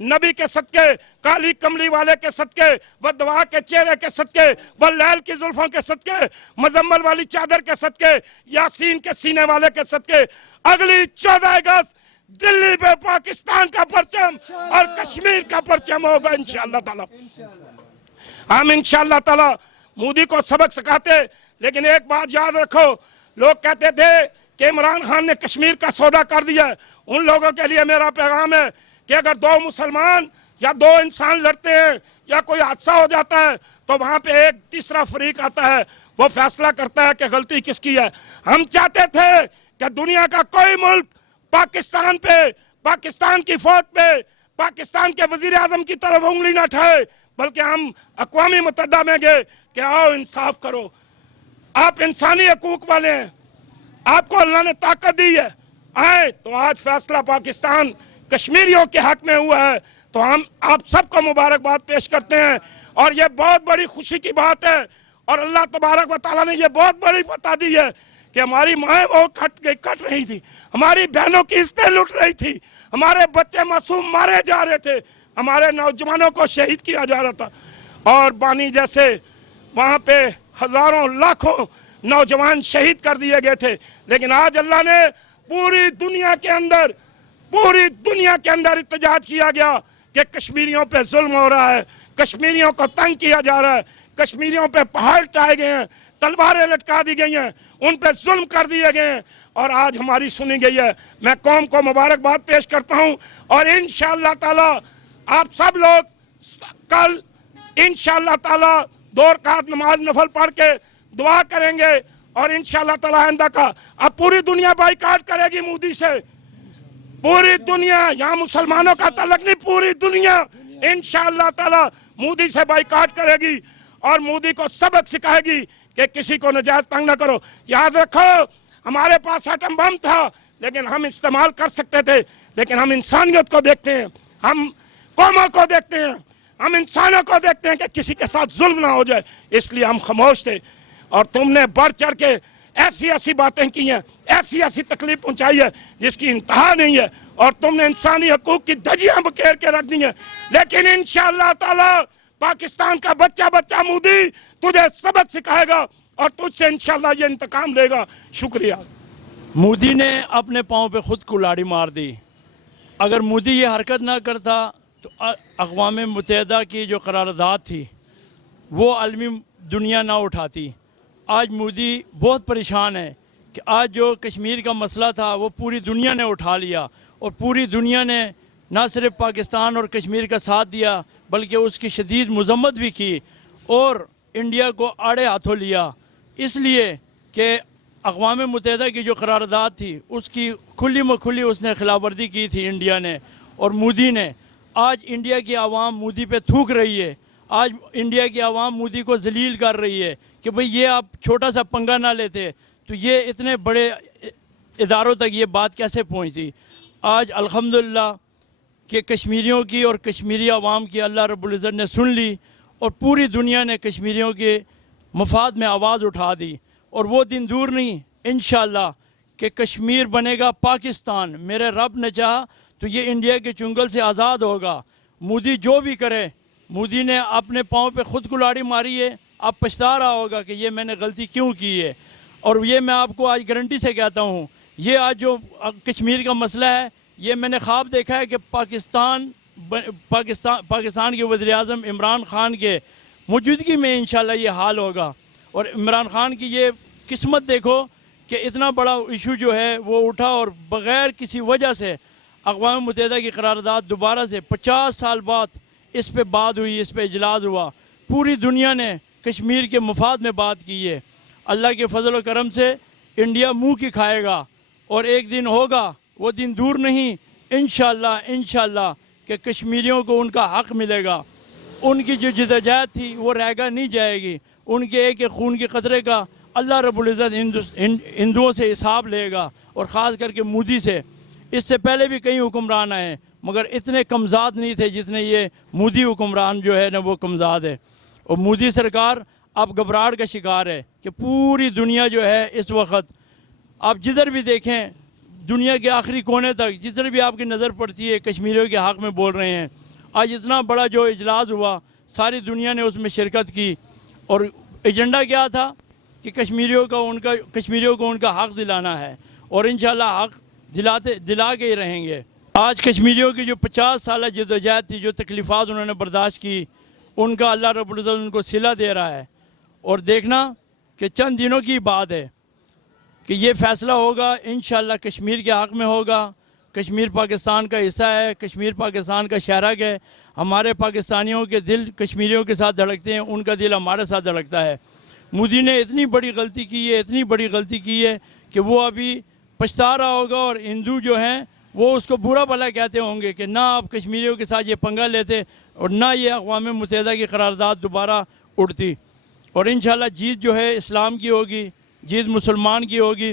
نبی کے صدقے، کالی کملی والے کے صدقے، وہ دعا کے چہرے کے صدقے، وہ لیل کی زلفوں کے صدقے، مزمل والی چادر کے صدقے، یاسین کے سینے والے کے صدقے اگلی 14 اگست دلی پہ پاکستان کا پرچم اور کشمیر کا پرچم ہوگا انشاءاللہ تعالی۔ ہم انشاءاللہ تعالی مودی کو سبق سکھاتے، لیکن ایک بات یاد رکھو، لوگ کہتے تھے کہ عمران خان نے کشمیر کا سودا کر دیا ہے۔ ان لوگوں کے لیے میرا پیغام ہے کہ اگر دو مسلمان یا دو انسان لڑتے ہیں یا کوئی حادثہ ہو جاتا ہے تو وہاں پہ ایک تیسرا فریق آتا ہے، وہ فیصلہ کرتا ہے کہ غلطی کس کی ہے۔ ہم چاہتے تھے کہ دنیا کا کوئی ملک پاکستان پہ، پاکستان کی فوج پہ، پاکستان کے وزیر اعظم کی طرف انگلی نہ اٹھائے، بلکہ ہم اقوام متحدہ میں گئے کہ آؤ انصاف کرو، آپ انسانی حقوق والے ہیں، آپ کو اللہ نے طاقت دی ہے، آئے تو آج فیصلہ پاکستان کشمیریوں کے حق میں ہوا ہے، تو ہم آپ سب کو مبارکباد پیش کرتے ہیں، اور یہ بہت بڑی خوشی کی بات ہے، اور اللہ تبارک و تعالیٰ نے یہ بہت بڑی فتح دی ہے کہ ہماری مائیں وہ کٹ رہی تھی، ہماری بہنوں کی عزتیں لٹ رہی تھی، ہمارے بچے معصوم مارے جا رہے تھے، ہمارے نوجوانوں کو شہید کیا جا رہا تھا، اور بانی جیسے وہاں پہ ہزاروں لاکھوں نوجوان شہید کر دیے گئے تھے، لیکن آج اللہ نے پوری دنیا کے اندر احتجاج کیا گیا کہ کشمیریوں پہ ظلم ہو رہا ہے، کشمیریوں کو تنگ کیا جا رہا ہے، کشمیریوں پہ پہاڑ ٹائے گئے ہیں، تلواریں لٹکا دی گئی ہیں، ان پہ ظلم کر دیے گئے ہیں، اور آج ہماری سنی گئی ہے۔ میں قوم کو مبارکباد پیش کرتا ہوں، اور انشاءاللہ تعالی آپ سب لوگ کل انشاءاللہ تعالی 2 رکعت نماز نفل پڑھ کے دعا کریں گے، اور انشاءاللہ تعالی آئندہ کا اب پوری دنیا بائیکاٹ کرے گی مودی سے، پوری دنیا، یہاں مسلمانوں کا تعلق نہیں، پوری دنیا انشاءاللہ تعالی مودی سے بائیکاٹ کرے گی، اور مودی کو سبق سکھائے گی کہ کسی کو نجائز تنگ نہ کرو۔ یاد رکھو ہمارے پاس ایٹم بم تھا لیکن ہم استعمال کر سکتے تھے، لیکن ہم انسانیت کو دیکھتے ہیں، ہم قوموں کو دیکھتے ہیں، ہم انسانوں کو دیکھتے ہیں کہ کسی کے ساتھ ظلم نہ ہو جائے، اس لیے ہم خاموش تھے، اور تم نے بڑھ چڑھ کے ایسی باتیں کی ہیں، ایسی تکلیف پہنچائی ہے جس کی انتہا نہیں ہے، اور تم نے انسانی حقوق کی دھجیاں بکھیر کے رکھ دی ہیں، لیکن انشاءاللہ تعالی پاکستان کا بچہ مودی تجھے سبق سکھائے گا، اور تجھ سے انشاءاللہ یہ انتقام لے گا۔ شکریہ۔ مودی نے اپنے پاؤں پہ خود کلاڑی مار دی۔ اگر مودی یہ حرکت نہ کرتا تو اقوام متحدہ کی جو قرارداد تھی وہ عالمی دنیا نہ اٹھاتی۔ آج مودی بہت پریشان ہے کہ آج جو کشمیر کا مسئلہ تھا وہ پوری دنیا نے اٹھا لیا، اور پوری دنیا نے نہ صرف پاکستان اور کشمیر کا ساتھ دیا بلکہ اس کی شدید مذمت بھی کی، اور انڈیا کو آڑے ہاتھوں لیا، اس لیے کہ اقوام متحدہ کی جو قرارداد تھی اس کی کھلی مکھلی اس نے خلاف ورزی کی تھی انڈیا نے اور مودی نے۔ آج انڈیا کی عوام مودی پہ تھوک رہی ہے، آج انڈیا کی عوام مودی کو ذلیل کر رہی ہے کہ بھئی یہ آپ چھوٹا سا پنگا نہ لیتے تو یہ اتنے بڑے اداروں تک یہ بات کیسے پہنچتی۔ آج الحمدللہ کہ کشمیریوں کی اور کشمیری عوام کی اللہ رب العزت نے سن لی، اور پوری دنیا نے کشمیریوں کے مفاد میں آواز اٹھا دی، اور وہ دن دور نہیں انشاءاللہ کہ کشمیر بنے گا پاکستان۔ میرے رب نے چاہا تو یہ انڈیا کے چنگل سے آزاد ہوگا۔ مودی جو بھی کرے، مودی نے اپنے پاؤں پہ خود کلاڑی ماری ہے، اب پچھتا رہا ہوگا کہ یہ میں نے غلطی کیوں کی ہے، اور یہ میں آپ کو آج گارنٹی سے کہتا ہوں، یہ آج جو کشمیر کا مسئلہ ہے یہ میں نے خواب دیکھا ہے کہ پاکستان کے وزیر اعظم عمران خان کے موجودگی میں انشاءاللہ یہ حال ہوگا، اور عمران خان کی یہ قسمت دیکھو کہ اتنا بڑا ایشو جو ہے وہ اٹھا، اور بغیر کسی وجہ سے اقوام متحدہ کی قرارداد دوبارہ سے 50 سال بعد اس پہ بات ہوئی، اس پہ اجلاس ہوا، پوری دنیا نے کشمیر کے مفاد میں بات کی ہے۔ اللہ کے فضل و کرم سے انڈیا منہ کی کھائے گا، اور ایک دن ہوگا، وہ دن دور نہیں، انشاءاللہ کہ کشمیریوں کو ان کا حق ملے گا، ان کی جو جدوجہد تھی وہ رہ گا نہیں جائے گی، ان کے ایک خون کے قطرے کا اللہ رب العزت ہندوؤں سے حساب لے گا، اور خاص کر کے مودی سے۔ اس سے پہلے بھی کئی حکمران آئے مگر اتنے کمزاد نہیں تھے جتنے یہ مودی حکمران جو ہے نا وہ کمزاد ہے، اور مودی سرکار اب گھبراہٹ کا شکار ہے کہ پوری دنیا جو ہے اس وقت آپ جدھر بھی دیکھیں، دنیا کے آخری کونے تک جدھر بھی آپ کی نظر پڑتی ہے کشمیریوں کے حق میں بول رہے ہیں۔ آج اتنا بڑا جو اجلاس ہوا ساری دنیا نے اس میں شرکت کی، اور ایجنڈا کیا تھا کہ کشمیریوں کو ان کا حق دلانا ہے، اور انشاءاللہ حق دلا کے ہی رہیں گے۔ آج کشمیریوں کی جو 50 سالہ جدوجہد تھی، جو تکلیفات انہوں نے برداشت کی، ان کا اللہ رب العزت ان کو صلہ دے رہا ہے، اور دیکھنا کہ چند دنوں کی بات ہے کہ یہ فیصلہ ہوگا انشاءاللہ کشمیر کے حق میں ہوگا۔ کشمیر پاکستان کا حصہ ہے، کشمیر پاکستان کا شہرک ہے، ہمارے پاکستانیوں کے دل کشمیریوں کے ساتھ دھڑکتے ہیں، ان کا دل ہمارے ساتھ دھڑکتا ہے۔ مودی نے اتنی بڑی غلطی کی ہے کہ وہ ابھی پچھتا رہا ہوگا، اور ہندو جو ہیں وہ اس کو برا بھلا کہتے ہوں گے کہ نہ آپ کشمیریوں کے ساتھ یہ پنگا لیتے، اور نہ یہ اقوام متحدہ کی قرارداد دوبارہ اڑتی، اور انشاءاللہ جیت جو ہے اسلام کی ہوگی، جیت مسلمان کی ہوگی،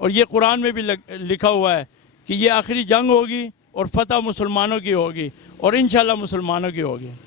اور یہ قرآن میں بھی لکھا ہوا ہے کہ یہ آخری جنگ ہوگی اور فتح مسلمانوں کی ہوگی، اور انشاءاللہ مسلمانوں کی ہوگی۔